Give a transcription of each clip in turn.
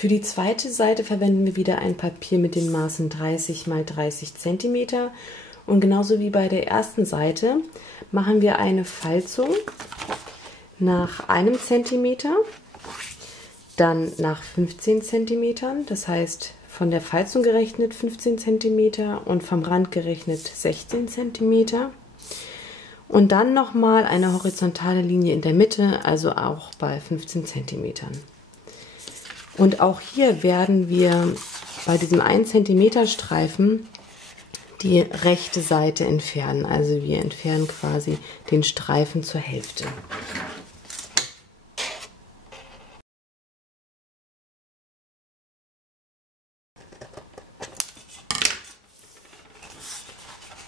Für die zweite Seite verwenden wir wieder ein Papier mit den Maßen 30 x 30 cm. Und genauso wie bei der ersten Seite machen wir eine Falzung nach 1 cm, dann nach 15 cm, das heißt von der Falzung gerechnet 15 cm und vom Rand gerechnet 16 cm. Und dann nochmal eine horizontale Linie in der Mitte, also auch bei 15 cm. Und auch hier werden wir bei diesem 1 cm Streifen die rechte Seite entfernen. Also wir entfernen quasi den Streifen zur Hälfte.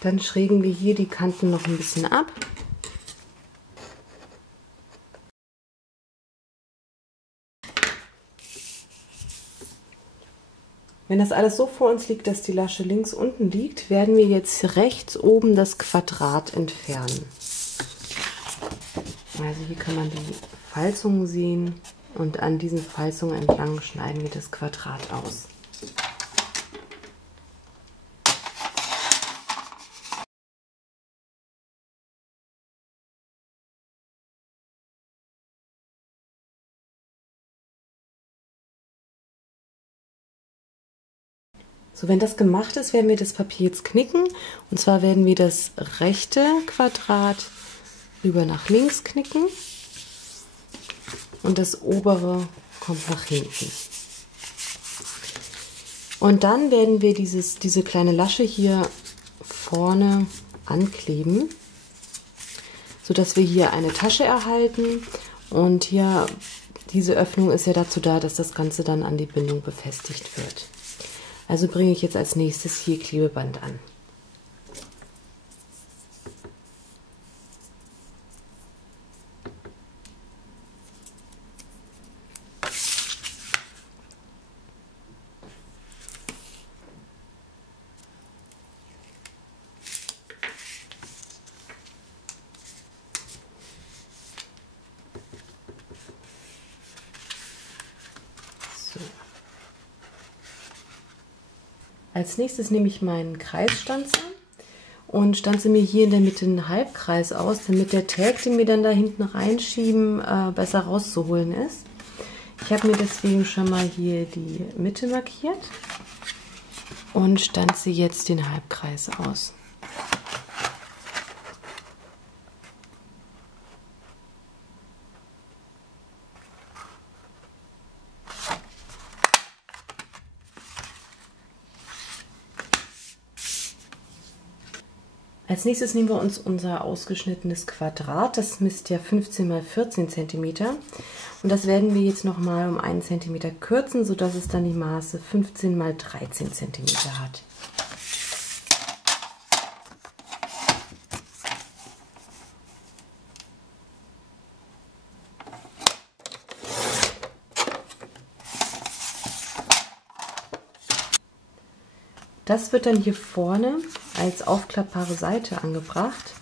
Dann schrägen wir hier die Kanten noch ein bisschen ab. Wenn das alles so vor uns liegt, dass die Lasche links unten liegt, werden wir jetzt rechts oben das Quadrat entfernen. Also hier kann man die Falzungen sehen und an diesen Falzungen entlang schneiden wir das Quadrat aus. So, wenn das gemacht ist, werden wir das Papier jetzt knicken. Und zwar werden wir das rechte Quadrat rüber nach links knicken und das obere kommt nach hinten. Und dann werden wir diese kleine Lasche hier vorne ankleben, sodass wir hier eine Tasche erhalten. Und hier, diese Öffnung ist ja dazu da, dass das Ganze dann an die Bindung befestigt wird. Also bringe ich jetzt als nächstes hier Klebeband an. Als nächstes nehme ich meinen Kreisstanzer und stanze mir hier in der Mitte einen Halbkreis aus, damit der Tag, den wir dann da hinten reinschieben, besser rauszuholen ist. Ich habe mir deswegen schon mal hier die Mitte markiert und stanze jetzt den Halbkreis aus. Als nächstes nehmen wir uns unser ausgeschnittenes Quadrat, das misst ja 15 x 14 cm und das werden wir jetzt nochmal um 1 cm kürzen, sodass es dann die Maße 15 x 13 cm hat. Das wird dann hier vorne als aufklappbare Seite angebracht.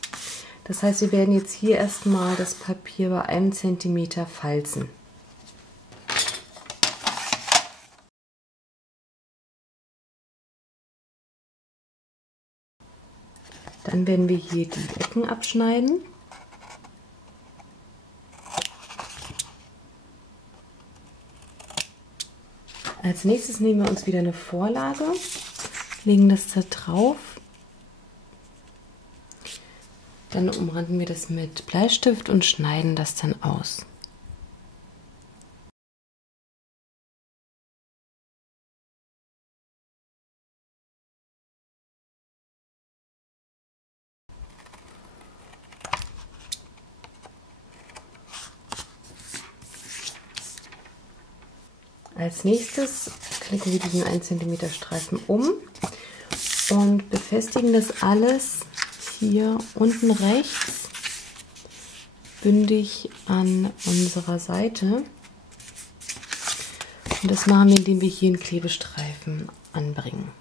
Das heißt, wir werden jetzt hier erstmal das Papier bei 1 cm falzen. Dann werden wir hier die Ecken abschneiden. Als nächstes nehmen wir uns wieder eine Vorlage, legen das da drauf. Dann umranden wir das mit Bleistift und schneiden das dann aus. Als nächstes klicken wir diesen 1 cm Streifen um und befestigen das alles hier unten rechts bündig an unserer Seite. Und das machen wir, indem wir hier einen Klebestreifen anbringen.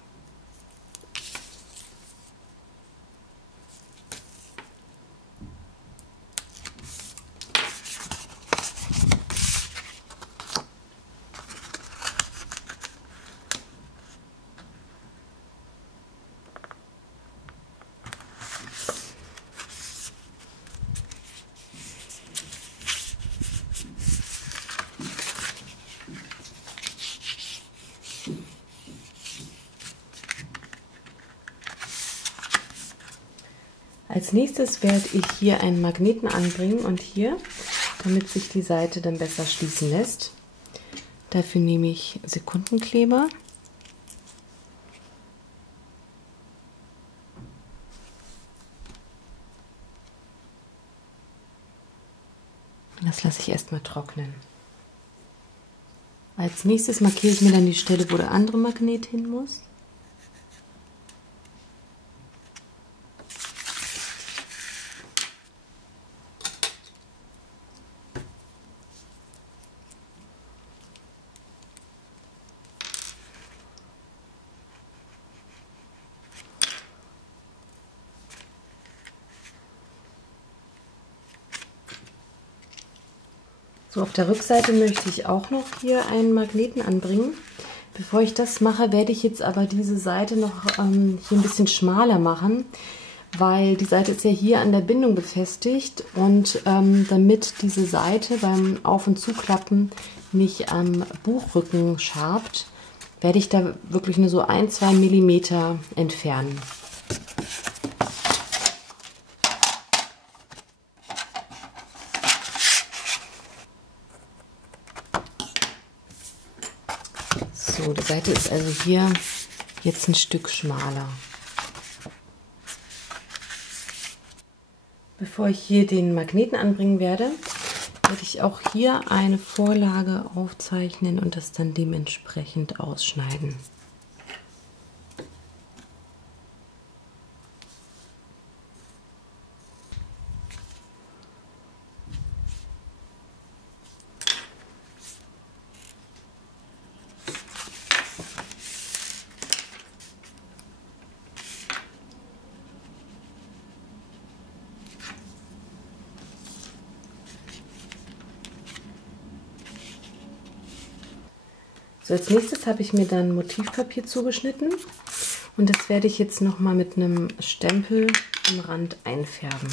Als nächstes werde ich hier einen Magneten anbringen und hier, damit sich die Seite dann besser schließen lässt. Dafür nehme ich Sekundenkleber. Das lasse ich erstmal trocknen. Als nächstes markiere ich mir dann die Stelle, wo der andere Magnet hin muss. So, auf der Rückseite möchte ich auch noch hier einen Magneten anbringen. Bevor ich das mache, werde ich jetzt aber diese Seite noch hier ein bisschen schmaler machen, weil die Seite ist ja hier an der Bindung befestigt und damit diese Seite beim Auf- und Zuklappen nicht am Buchrücken schabt, werde ich da wirklich nur so 1-2 mm entfernen. So, die Seite ist also hier jetzt ein Stück schmaler. Bevor ich hier den Magneten anbringen werde, werde ich auch hier eine Vorlage aufzeichnen und das dann dementsprechend ausschneiden. So, als nächstes habe ich mir dann Motivpapier zugeschnitten und das werde ich jetzt nochmal mit einem Stempel am Rand einfärben.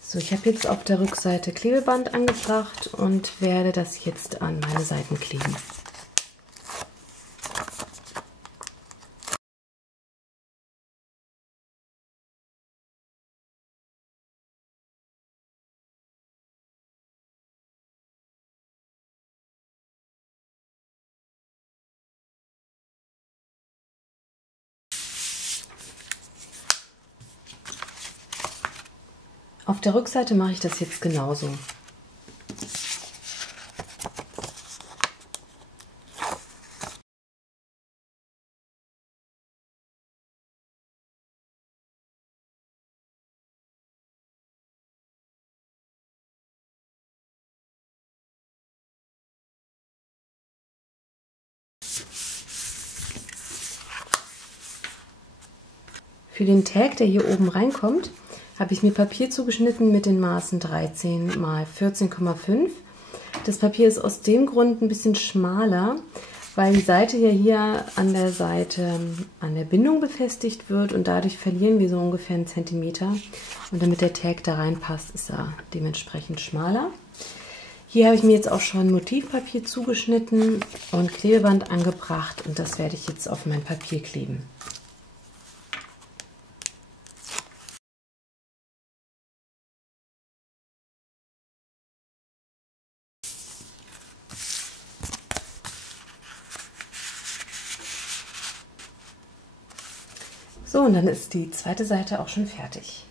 So, ich habe jetzt auf der Rückseite Klebeband angebracht und werde das jetzt an meine Seiten kleben. Auf der Rückseite mache ich das jetzt genauso. Für den Tag, der hier oben reinkommt, habe ich mir Papier zugeschnitten mit den Maßen 13 x 14,5. Das Papier ist aus dem Grund ein bisschen schmaler, weil die Seite ja hier an der Seite an der Bindung befestigt wird und dadurch verlieren wir so ungefähr einen Zentimeter. Und damit der Tag da reinpasst, ist er dementsprechend schmaler. Hier habe ich mir jetzt auch schon Motivpapier zugeschnitten und Klebeband angebracht und das werde ich jetzt auf mein Papier kleben. So, und dann ist die zweite Seite auch schon fertig.